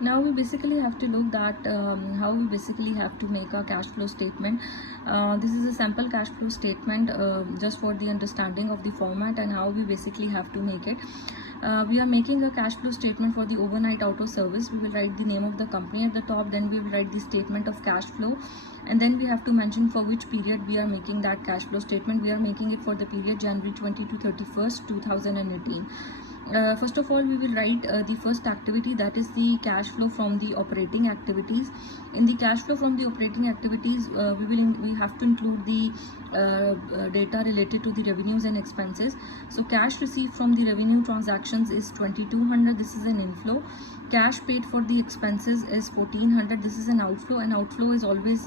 Now we basically have to look that how we basically have to make a cash flow statement. This is a sample cash flow statement just for the understanding of the format and how we basically have to make it. We are making a cash flow statement for the overnight auto service. We will write the name of the company at the top, then we will write the statement of cash flow, and then we have to mention for which period we are making that cash flow statement. We are making it for the period January 20 to 31st 2018. First of all, we will write the first activity, that is the cash flow from the operating activities. In the cash flow from the operating activities, we have to include the data related to the revenues and expenses. So cash received from the revenue transactions is 2200, this is an inflow. Cash paid for the expenses is 1400, this is an outflow, and outflow is always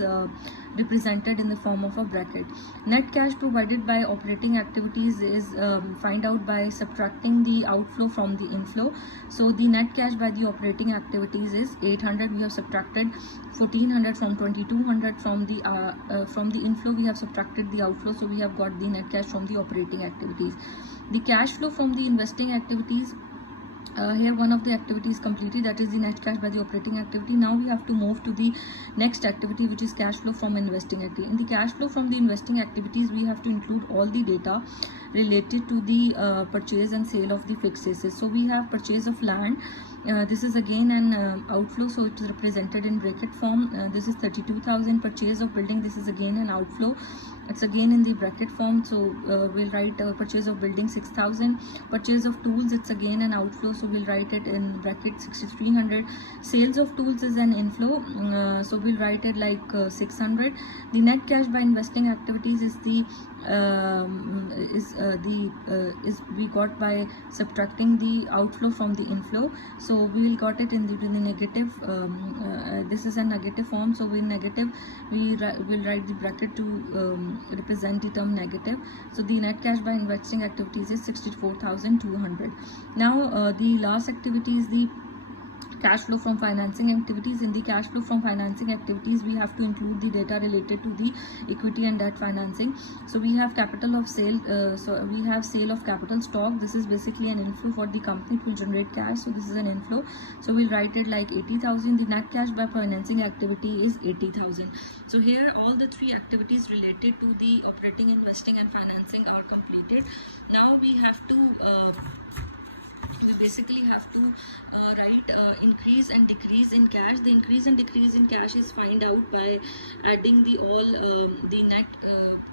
represented in the form of a bracket. Net cash provided by operating activities is find out by subtracting the outflow from the inflow. So the net cash by the operating activities is 800. We have subtracted 1400 from 2200. From the inflow we have subtracted the outflow, so we have got the net cash from the operating activities. The cash flow from the investing activities, here one of the activities completed, that is the net cash by the operating activity. Now we have to move to the next activity, which is cash flow from investing activity. In the cash flow from the investing activities, we have to include all the data related to the purchase and sale of the fixed assets. So we have purchase of land. This is again an outflow, so it is represented in bracket form. This is 32,000. Purchase of building, this is again an outflow, it's again in the bracket form, so we'll write purchase of building 6,000. Purchase of tools, it's again an outflow, so we'll write it in bracket 6,300. Sales of tools is an inflow, so we'll write it like 600. The net cash by investing activities is the is we got by subtracting the outflow from the inflow, so we will got it in the negative. This is a negative form, so we negative, we will write the bracket to represent the term negative. So the net cash by investing activities is 64,200. Now the last activity is the cash flow from financing activities. In the cash flow from financing activities, we have to include the data related to the equity and debt financing. So we have capital of sale, so we have sale of capital stock. This is basically an inflow for the company, it will generate cash, so this is an inflow, so we'll write it like 80,000. The net cash by financing activity is 80,000. So here all the three activities related to the operating, investing and financing are completed. Now we have to we basically have to write increase and decrease in cash. The increase and decrease in cash is find out by adding the all the net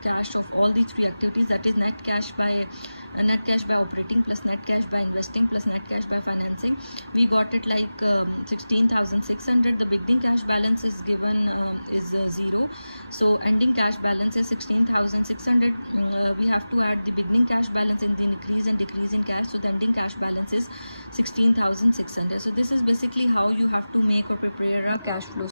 cash of all the three activities, that is net cash by operating plus net cash by investing plus net cash by financing. We got it like 16,600. The beginning cash balance is given is 0, so ending cash balance is 16,600. We have to add the beginning cash balance in the increase and decrease in cash, so the ending cash balance is 16,600. So this is basically how you have to make or prepare a cash flow.